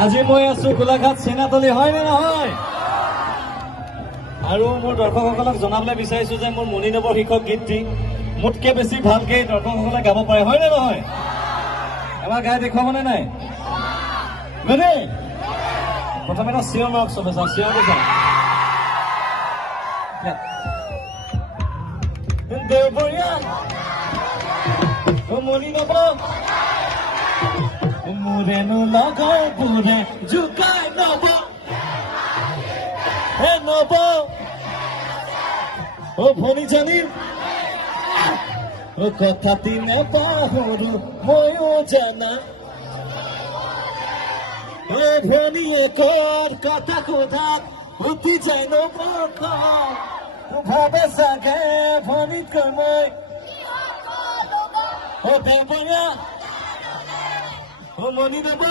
আজি মই আছো গোলাঘাট চেনাতলি, হয় নে নহয়? আৰু মোৰ দৰ্শকসকলক জনাবলৈ বিচাৰিছো যে মোৰ মণিনৱৰ শিক্ষক গীতটি মোতকে বেছি ভালকে দৰ্শকসকলে গাব পাৰে, হয় নে নহয়? এবাৰ গাই দেখুৱাবনে নাই? ৰেডি? প্ৰথমে এটা চিঞৰ মাৰক চবে, চাওক চিঞৰটো চাওক। দেওবৰীয়া মণিনৱ মোৰেনো লগৰ বোৰে জোকাই নব, হে নব অ ভনীজনী অ কথাটি নেপাহৰো ময়ো জানা, অ ভনীয়েকৰ কথা সোধাত উঠি যায় নবখন, ভাবে চাগে ভনীতকৈ মই অ দেওবৰীয়া অ মণিনৱ